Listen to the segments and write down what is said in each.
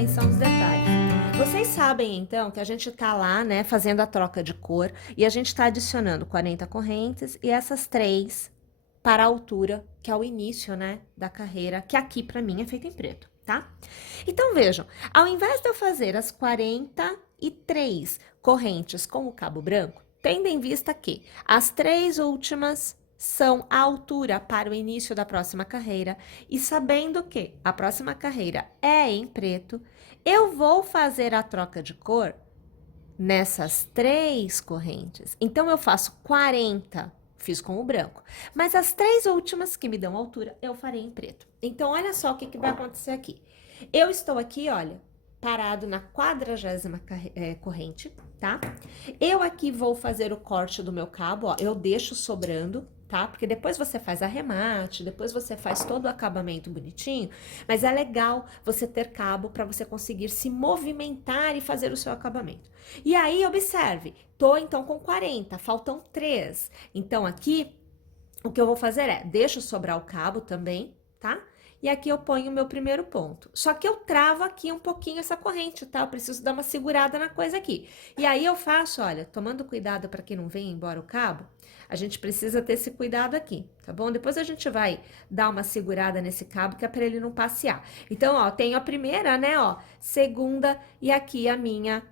atenção aos detalhes. Vocês sabem, então, que a gente tá lá, né, fazendo a troca de cor e a gente tá adicionando 40 correntes e essas 3 para a altura, que é o início, né, da carreira, que aqui para mim é feita em preto, tá? Então vejam, ao invés de eu fazer as 43 correntes com o cabo branco, tendo em vista que as 3 últimas são a altura para o início da próxima carreira e sabendo que a próxima carreira é em preto, eu vou fazer a troca de cor nessas 3 correntes. Então eu faço 40, fiz com o branco, mas as 3 últimas que me dão altura eu farei em preto. Então olha só o que vai acontecer aqui. Eu estou aqui, olha, parado na 40ª corrente, tá? Eu aqui vou fazer o corte do meu cabo, ó, eu deixo sobrando, tá? Porque depois você faz arremate, depois você faz todo o acabamento bonitinho, mas é legal você ter cabo para você conseguir se movimentar e fazer o seu acabamento. E aí, observe, tô então com 40, faltam 3. Então aqui, o que eu vou fazer é, deixo sobrar o cabo também, tá? E aqui eu ponho o meu primeiro ponto. Só que eu travo aqui um pouquinho essa corrente, tá? Eu preciso dar uma segurada na coisa aqui. E aí eu faço, olha, tomando cuidado para que não venha embora o cabo, a gente precisa ter esse cuidado aqui, tá bom? Depois a gente vai dar uma segurada nesse cabo, que é para ele não passear. Então, ó, tenho a primeira, né, ó, segunda e aqui a minha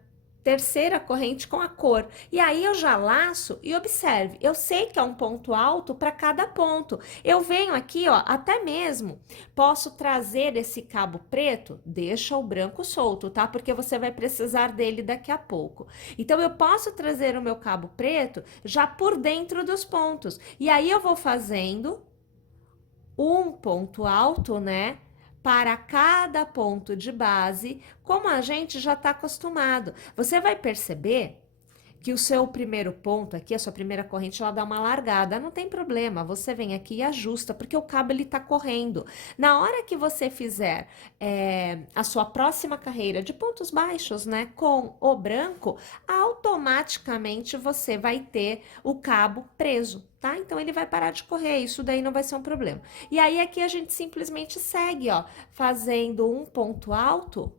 terceira corrente com a cor. E aí eu já laço e observe, eu sei que é um ponto alto para cada ponto. Eu venho aqui, ó, até mesmo posso trazer esse cabo preto, deixa o branco solto, tá? Porque você vai precisar dele daqui a pouco. Então eu posso trazer o meu cabo preto já por dentro dos pontos. E aí eu vou fazendo um ponto alto, né? Para cada ponto de base, como a gente já está acostumado. Você vai perceber que o seu primeiro ponto aqui, a sua primeira corrente, ela dá uma largada. Não tem problema, você vem aqui e ajusta, porque o cabo ele tá correndo. Na hora que você fizer a sua próxima carreira de pontos baixos, né, com o branco, automaticamente você vai ter o cabo preso, tá? Então ele vai parar de correr, isso daí não vai ser um problema. E aí aqui a gente simplesmente segue, ó, fazendo um ponto alto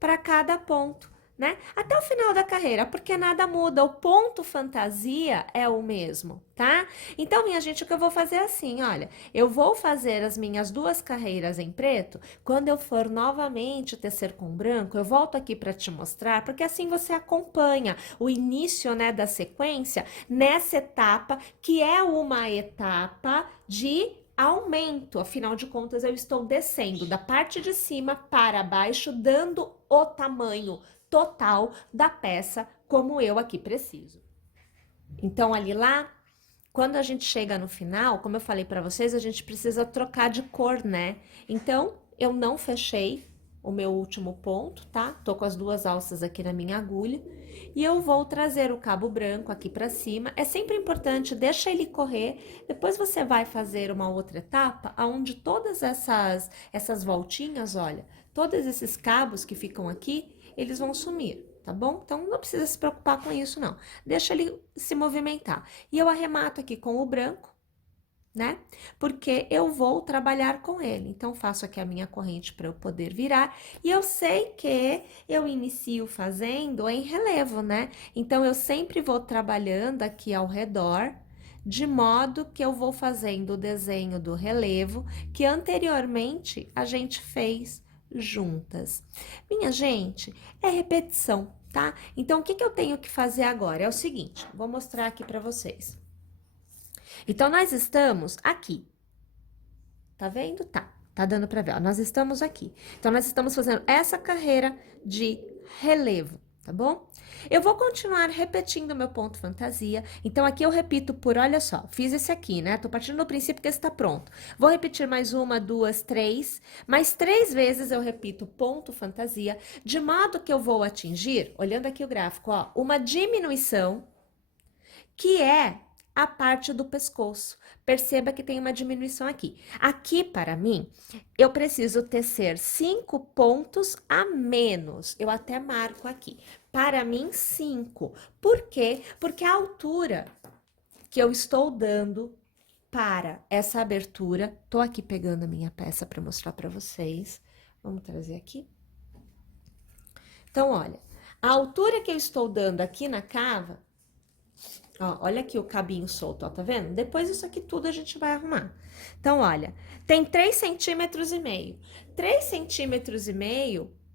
para cada ponto, né? Até o final da carreira, porque nada muda, o ponto fantasia é o mesmo, tá? Então, minha gente, o que eu vou fazer é assim, olha, eu vou fazer as minhas 2 carreiras em preto, quando eu for novamente tecer com branco, eu volto aqui para te mostrar, porque assim você acompanha o início, né, da sequência nessa etapa, que é uma etapa de aumento, afinal de contas eu estou descendo da parte de cima para baixo, dando o tamanho total da peça como eu aqui preciso. Então ali lá, quando a gente chega no final, como eu falei para vocês, a gente precisa trocar de cor, né? Então eu não fechei o meu último ponto, tá? Tô com as 2 alças aqui na minha agulha e eu vou trazer o cabo branco aqui para cima. É sempre importante, deixa ele correr, depois você vai fazer uma outra etapa, onde todas essas voltinhas, olha, todos esses cabos que ficam aqui, eles vão sumir, tá bom? Então não precisa se preocupar com isso não, deixa ele se movimentar. E eu arremato aqui com o branco, né? Porque eu vou trabalhar com ele. Então, faço aqui a minha corrente para eu poder virar. E eu sei que eu inicio fazendo em relevo, né? Então, eu sempre vou trabalhando aqui ao redor, de modo que eu vou fazendo o desenho do relevo que anteriormente a gente fez juntas. Minha gente, é repetição, tá? Então, o que eu tenho que fazer agora? É o seguinte, vou mostrar aqui para vocês. Então, nós estamos aqui. Tá vendo? Tá. Tá dando pra ver, ó. Nós estamos aqui. Então, nós estamos fazendo essa carreira de relevo, tá bom? Eu vou continuar repetindo meu ponto fantasia. Então, aqui eu repito por, olha só, fiz esse aqui, né? Tô partindo do princípio que esse tá pronto. Vou repetir mais 1, 2, 3. Mais 3 vezes eu repito ponto fantasia, de modo que eu vou atingir, olhando aqui o gráfico, ó, uma diminuição que é a parte do pescoço. Perceba que tem uma diminuição aqui. Aqui, para mim, eu preciso tecer 5 pontos a menos. Eu até marco aqui. Para mim, 5. Por quê? Porque a altura que eu estou dando para essa abertura, tô aqui pegando a minha peça para mostrar para vocês. Vamos trazer aqui. Então, olha, a altura que eu estou dando aqui na cava, ó, olha aqui o cabinho solto, ó, tá vendo? Depois isso aqui tudo a gente vai arrumar. Então, olha, tem 3,5 centímetros. 3,5 centímetros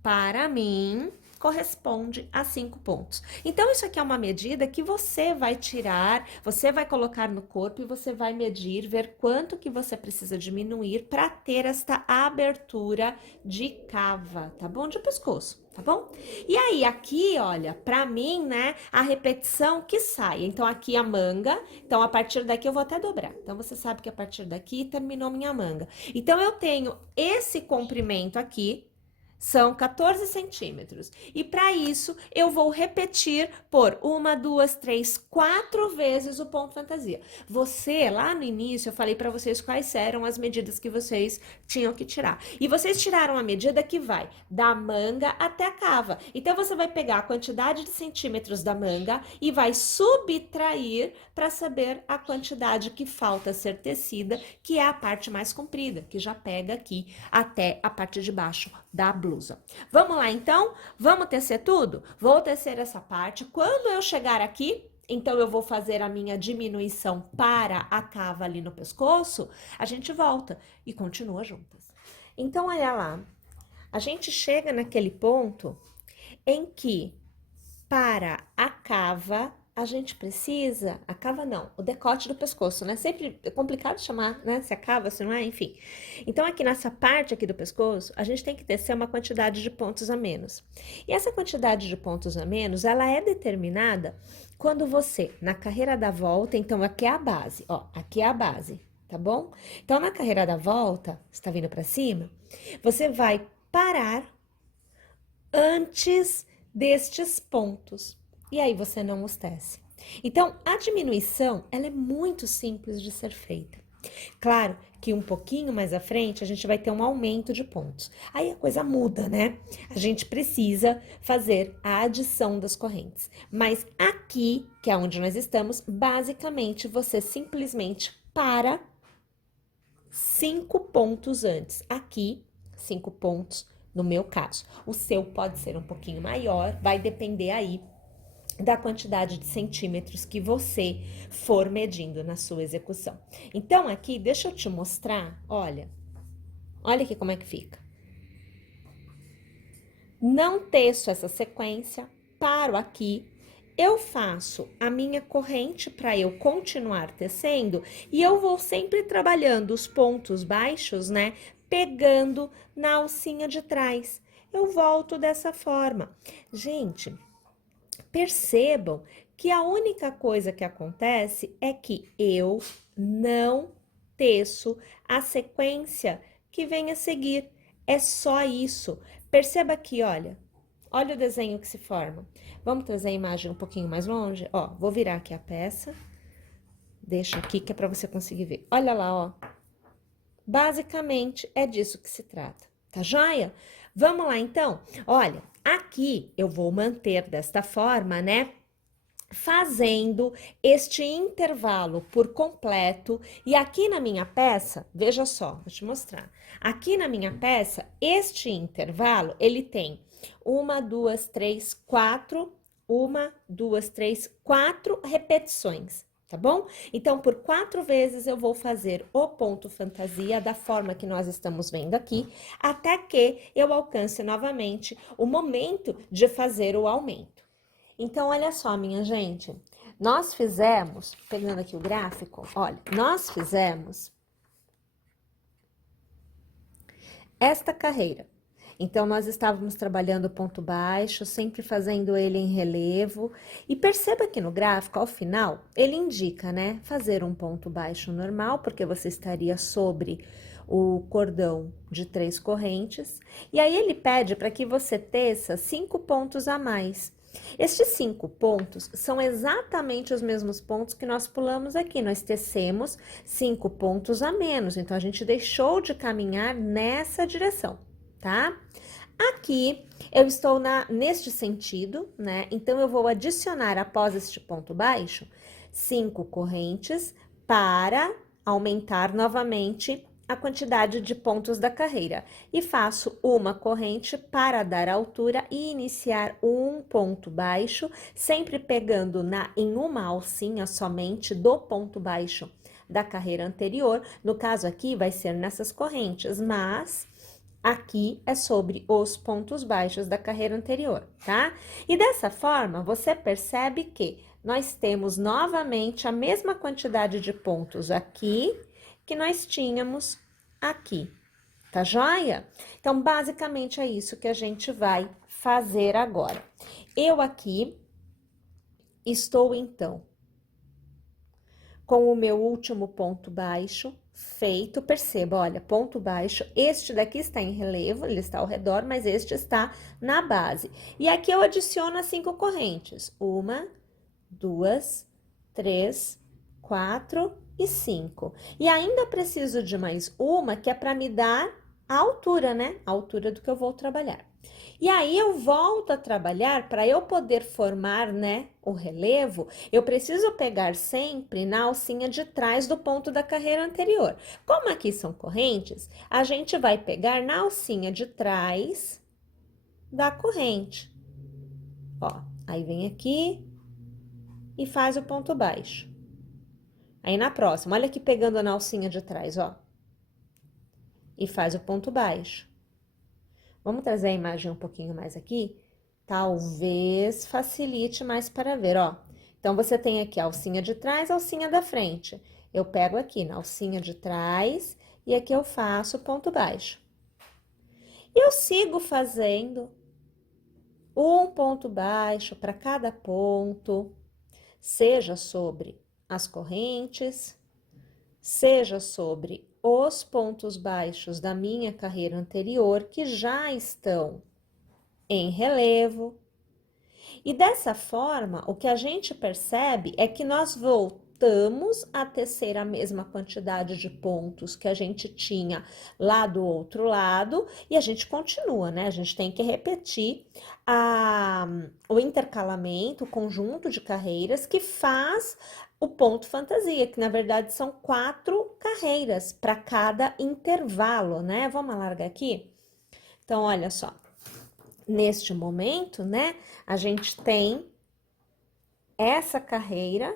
para mim corresponde a 5 pontos. Então, isso aqui é uma medida que você vai tirar, você vai colocar no corpo e você vai medir, ver quanto que você precisa diminuir para ter esta abertura de cava, tá bom? De pescoço, tá bom? E aí, aqui, olha, pra mim, né, a repetição que sai. Então, aqui a manga. Então, a partir daqui eu vou até dobrar. Então, você sabe que a partir daqui terminou minha manga. Então, eu tenho esse comprimento aqui, são 14 centímetros. E para isso, eu vou repetir por 1, 2, 3, 4 vezes o ponto fantasia. Você, lá no início, eu falei para vocês quais eram as medidas que vocês tinham que tirar. E vocês tiraram a medida que vai da manga até a cava. Então, você vai pegar a quantidade de centímetros da manga e vai subtrair para saber a quantidade que falta ser tecida, que é a parte mais comprida, que já pega aqui até a parte de baixo da blusa. Vamos lá, então? Vamos tecer tudo? Vou tecer essa parte. Quando eu chegar aqui, então eu vou fazer a minha diminuição para a cava ali no pescoço, a gente volta e continua juntas. Então, olha lá. A gente chega naquele ponto em que, para a cava, a gente precisa, a cava não, o decote do pescoço, né? Sempre é complicado chamar, né? Se é cava, se não é, enfim. Então, aqui nessa parte aqui do pescoço, a gente tem que tecer uma quantidade de pontos a menos. E essa quantidade de pontos a menos, ela é determinada quando você, na carreira da volta, então aqui é a base, ó, aqui é a base, tá bom? Então, na carreira da volta, você tá vindo pra cima, você vai parar antes destes pontos. E aí você não os tece. Então, a diminuição, ela é muito simples de ser feita. Claro que um pouquinho mais à frente, a gente vai ter um aumento de pontos. Aí a coisa muda, né? A gente precisa fazer a adição das correntes. Mas aqui, que é onde nós estamos, basicamente, você simplesmente para 5 pontos antes. Aqui, 5 pontos no meu caso. O seu pode ser um pouquinho maior, vai depender aí da quantidade de centímetros que você for medindo na sua execução. Então, aqui, deixa eu te mostrar, olha aqui como é que fica. Não teço essa sequência, paro aqui, eu faço a minha corrente para eu continuar tecendo e eu vou sempre trabalhando os pontos baixos, né, pegando na alcinha de trás. Eu volto dessa forma. Gente, percebam que a única coisa que acontece é que eu não teço a sequência que vem a seguir. É só isso. Perceba aqui, olha o desenho que se forma. Vamos trazer a imagem um pouquinho mais longe? Ó, vou virar aqui a peça. Deixa aqui que é para você conseguir ver. Olha lá, ó. Basicamente, é disso que se trata. Tá joia? Vamos lá, então? Olha, aqui eu vou manter desta forma, né? Fazendo este intervalo por completo. E aqui na minha peça, veja só, vou te mostrar. Aqui na minha peça, este intervalo, ele tem 1, 2, 3, 4, 1, 2, 3, 4 repetições. Tá bom? Então, por 4 vezes eu vou fazer o ponto fantasia da forma que nós estamos vendo aqui, até que eu alcance novamente o momento de fazer o aumento. Então, olha só, minha gente, nós fizemos, pegando aqui o gráfico, olha, nós fizemos esta carreira. Então, nós estávamos trabalhando o ponto baixo, sempre fazendo ele em relevo. E perceba que no gráfico, ao final, ele indica, né? Fazer um ponto baixo normal, porque você estaria sobre o cordão de 3 correntes. E aí, ele pede para que você teça 5 pontos a mais. Estes 5 pontos são exatamente os mesmos pontos que nós pulamos aqui. Nós tecemos 5 pontos a menos. Então, a gente deixou de caminhar nessa direção, tá? Aqui, eu estou neste sentido, né? Então, eu vou adicionar, após este ponto baixo, 5 correntes para aumentar novamente a quantidade de pontos da carreira e faço uma corrente para dar altura e iniciar um ponto baixo, sempre pegando em uma alcinha somente do ponto baixo da carreira anterior. No caso aqui vai ser nessas correntes, mas aqui é sobre os pontos baixos da carreira anterior, tá? E dessa forma, você percebe que nós temos novamente a mesma quantidade de pontos aqui que nós tínhamos aqui, tá joia? Então, basicamente é isso que a gente vai fazer agora. Eu aqui estou, então, com o meu último ponto baixo feito, perceba, olha, ponto baixo, este daqui está em relevo, ele está ao redor, mas este está na base. E aqui eu adiciono as 5 correntes, 1, 2, 3, 4 e 5. E ainda preciso de mais uma, que é para me dar a altura, né? A altura do que eu vou trabalhar. E aí eu volto a trabalhar, para eu poder formar, né, o relevo, eu preciso pegar sempre na alcinha de trás do ponto da carreira anterior. Como aqui são correntes, a gente vai pegar na alcinha de trás da corrente. Ó, aí vem aqui e faz o ponto baixo. Aí na próxima, olha aqui pegando na alcinha de trás, ó. E faz o ponto baixo. Vamos trazer a imagem um pouquinho mais aqui? Talvez facilite mais para ver, ó. Então, você tem aqui a alcinha de trás, a alcinha da frente. Eu pego aqui na alcinha de trás e aqui eu faço ponto baixo. E eu sigo fazendo um ponto baixo para cada ponto, seja sobre as correntes, seja sobre os pontos baixos da minha carreira anterior, que já estão em relevo. E dessa forma, o que a gente percebe é que nós voltamos a tecer a mesma quantidade de pontos que a gente tinha lá do outro lado, e a gente continua, né? A gente tem que repetir o intercalamento, o conjunto de carreiras que faz o ponto fantasia, que na verdade são 4 carreiras para cada intervalo, né? Vamos alargar aqui? Então, olha só. Neste momento, né, a gente tem essa carreira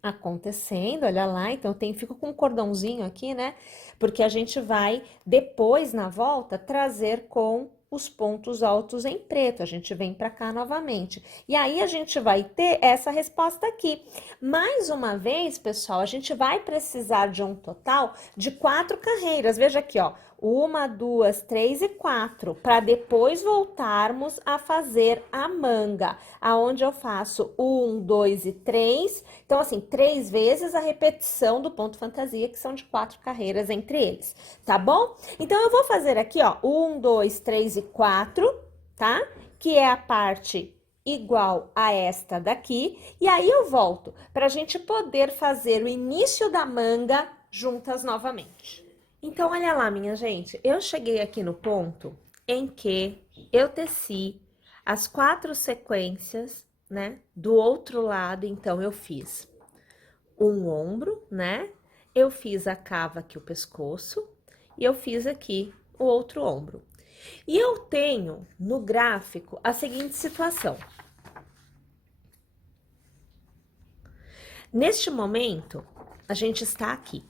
acontecendo, olha lá, então fico com um cordãozinho aqui, né, porque a gente vai depois, na volta, trazer com os pontos altos em preto, a gente vem para cá novamente. E aí, a gente vai ter essa resposta aqui. Mais uma vez, pessoal, a gente vai precisar de um total de 4 carreiras, veja aqui, ó, 1, 2, 3 e 4, para depois voltarmos a fazer a manga, aonde eu faço 1, 2 e 3, então assim, 3 vezes a repetição do ponto fantasia, que são de 4 carreiras entre eles, tá bom? Então, eu vou fazer aqui, ó, 1, 2, 3 e 4, tá? Que é a parte igual a esta daqui, e aí eu volto, para a gente poder fazer o início da manga juntas novamente. Então, olha lá, minha gente, eu cheguei aqui no ponto em que eu teci as 4 sequências, né, do outro lado. Então, eu fiz um ombro, né, eu fiz a cava aqui, o pescoço, e eu fiz aqui o outro ombro. E eu tenho no gráfico a seguinte situação. Neste momento, a gente está aqui.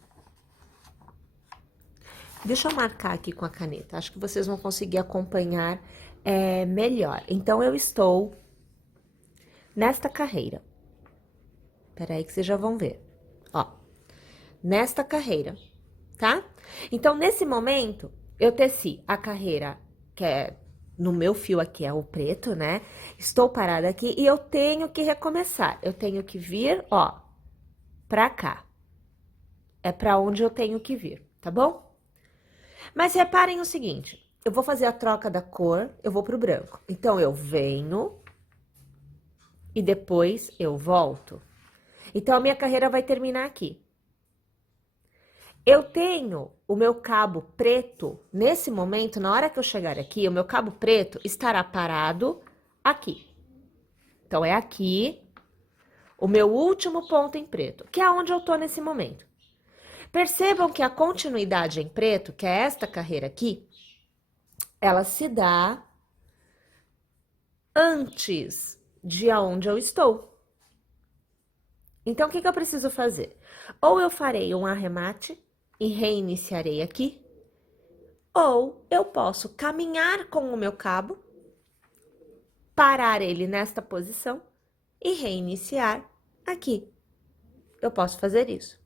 Deixa eu marcar aqui com a caneta, acho que vocês vão conseguir acompanhar melhor. Então, eu estou nesta carreira. Peraí que vocês já vão ver. Ó, nesta carreira, tá? Então, nesse momento, eu teci a carreira, que é no meu fio aqui, é o preto, né? Estou parada aqui e eu tenho que recomeçar. Eu tenho que vir, ó, pra cá. É pra onde eu tenho que vir, tá bom? Mas reparem o seguinte, eu vou fazer a troca da cor, eu vou pro branco. Então, eu venho e depois eu volto. Então, a minha carreira vai terminar aqui. Eu tenho o meu cabo preto, nesse momento, na hora que eu chegar aqui, o meu cabo preto estará parado aqui. Então, é aqui o meu último ponto em preto, que é onde eu tô nesse momento. Percebam que a continuidade em preto, que é esta carreira aqui, ela se dá antes de aonde eu estou. Então, o que eu preciso fazer? Ou eu farei um arremate e reiniciarei aqui, ou eu posso caminhar com o meu cabo, parar ele nesta posição e reiniciar aqui. Eu posso fazer isso.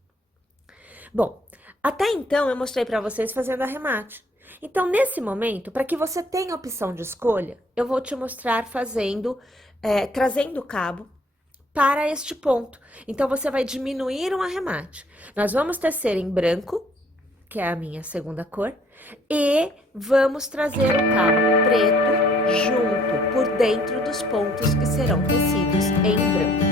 Bom, até então eu mostrei para vocês fazendo arremate. Então, nesse momento, para que você tenha opção de escolha, eu vou te mostrar trazendo o cabo para este ponto. Então, você vai diminuir um arremate. Nós vamos tecer em branco, que é a minha segunda cor, e vamos trazer o cabo preto junto, por dentro dos pontos que serão tecidos em branco.